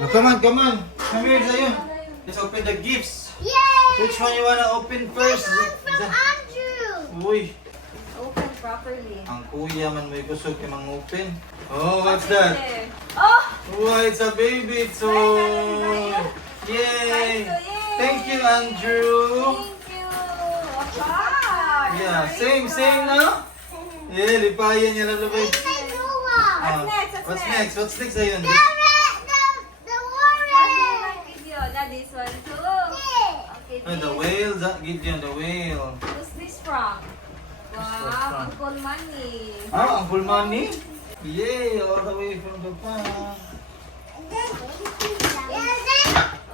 Oh, come on, come on. Come here, Zion. Let's open the gifts. Yay! Which one you wanna open first? From Andrew. Uy, Open properly. ang kuya man may gusto kay mang open. Oh, what's that? Oh! Oh, it's a baby toy. Yay! Thank you, Andrew. Thank you! Wow! Yeah, same na? Yeah, lipayan niya na lumay. What's next? What's next? What's next, Zion? The warrior. Video na this one too. Okay, Oh, the whale, Gideon, the whale. Who's this from? from? Wow, Uncle Manny. Ah, ang full money? Yay, all the way from Japan.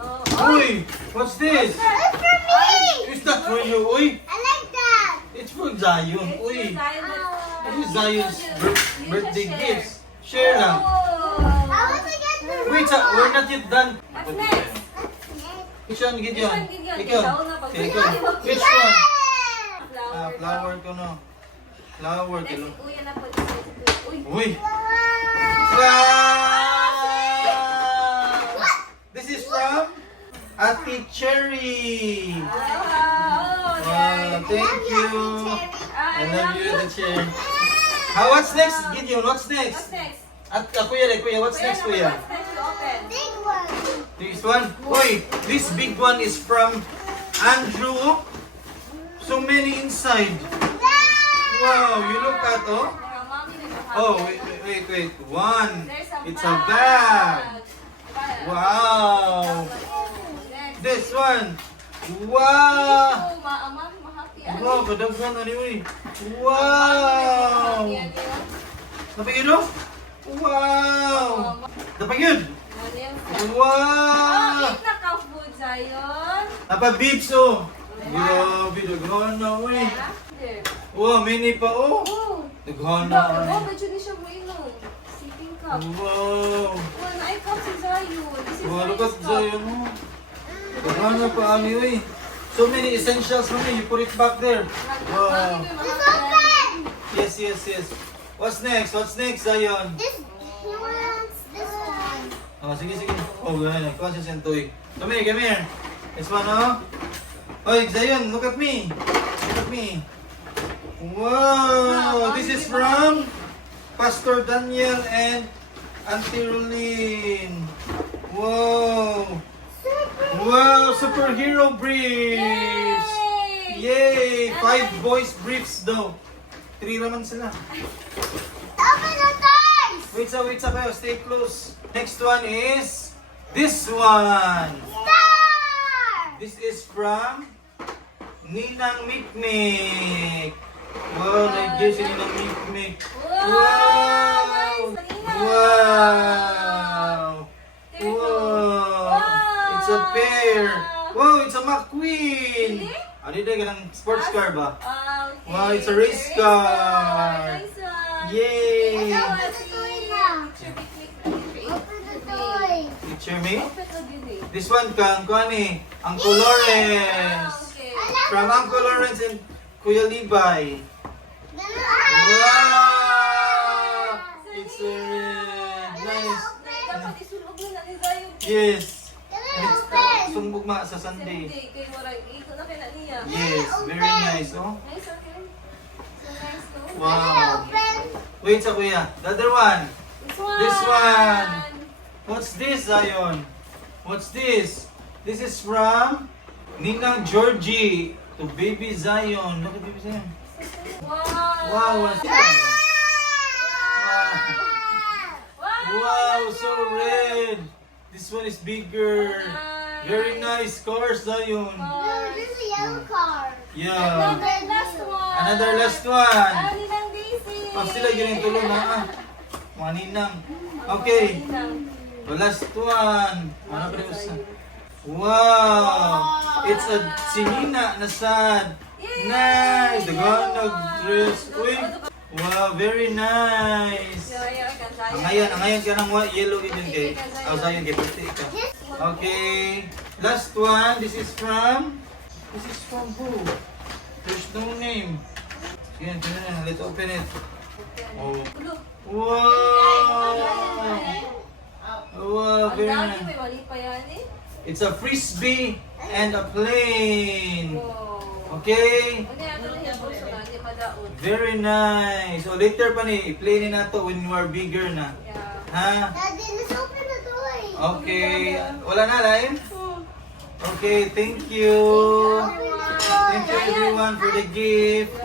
Oh, Uy, what's this? It's for me. Is that for you? Uy, I like that. it's for Zion. it's Uy, your Zion, but- this is Zion's You birthday should share. gifts. Share lang. I Oh! want to get the Wait, robot. we're not yet done. What's next? Which one, Gideon? Which one, Gideon? Ikaw. Ikaw na, pag- Okay, ikaw. Which one? Yeah. Ah, flower ko no. Flower ko. Next, uy, yan na po. Uy. Uy. Wow! This is from Ate Cherry. Wow, Wow, thank you. I love you, the chair. What's next, Gideon? What's What's next? next? At kuya, what's next, kuya? What's next to open? Big one. This one? Oi, this big one is from Andrew. So many inside. Wow, you look at oh. Oh, wait. One. It's a bag. Wow. This one. Wow. Wow, kadaghan ano yun. Wow. Dapat yun, no? Wow. Dapat yun. Wow. Naka-food Zion. Dapat bibs, oh. Grabe, daghan na, uy. Wow, mini pa, oh. Oh, Daghan na. oh, medyo di siya mainom. Sipping cup. Wow. Oh, na-cup si Zion. This is Wow, look Zion's at cup. Zion, oh. Daghan na pa, ani, uy. So many essentials, mommy. You put it back there. Wow. It's open. Yes. What's next, Zion? This. He wants this one. Oh, sige. Oh, ganyan. Consistent toy. Come here. This one, oh. Oy, Zion, look at me. Wow, this is from Pastor Daniel and Auntie Rolene. Wow. Wow, superhero briefs. Yay! 5 boys briefs daw. 3 naman sila. Open the doors. Wait sa kayo. Stay close. Next one is this one. Star. This is from Ninang Mikmik. Wow, nag-give si Ninang Mikmik. Wow! It's a pair. Wow, it's a McQueen. Ano yun? Ganang sports car ba? Okay. Wow, it's a race car. Nice one. Yay! Open the toy now. Open the toy. Picture me. Open the beauty. This one kang kuani, Uncle Lawrence. Okay. From Uncle Lawrence and Kuya Levi. Wow! It's a nice. Dapat isulog mo na ni Zion. Yes. Can And I it's open? sumbog ma sa Sunday. Kay Murag. Ito na kaya niya. Yes, very nice. Oh. Nice, okay. So nice, no? Can I Wow. open? Wait sa kuya. The other one. This one. What's this, Zion? What's this? This is from Ninang Georgie to Baby Zion. Look at Baby Zion. Wow. Wow, what's this? Wow, so red. This one is bigger. Very nice car, Zion. No, this is a yellow car. Yeah. Another last one. Another last one. Ali ng Daisy. Oh, sila yun yung tulong na. Mga ninang. Okay. The last one. Ano pa rin usa? Wow. It's a sinina na sad. Nice. The nag-dress. Uy. Wow, very nice. Ang ngayon ka ng yellow yun kay. Oh, sa'yo kay pati ka. Okay. Last one. This is from who? There's no name. Sige, let's open it. Oh. Wow! Wow, Ang very dami, nice. may mali pa yan eh. It's a frisbee and a plane. Wow. Okay? Ano yan, ano yan, boss, wala, di madaot. Very nice. So later pa ni, i-play ni nato when you are bigger na. Yeah. Ha? Daddy, let's open the door. Okay. Wala na, Lain? Okay, thank you. Open the door. Thank you everyone for the gift.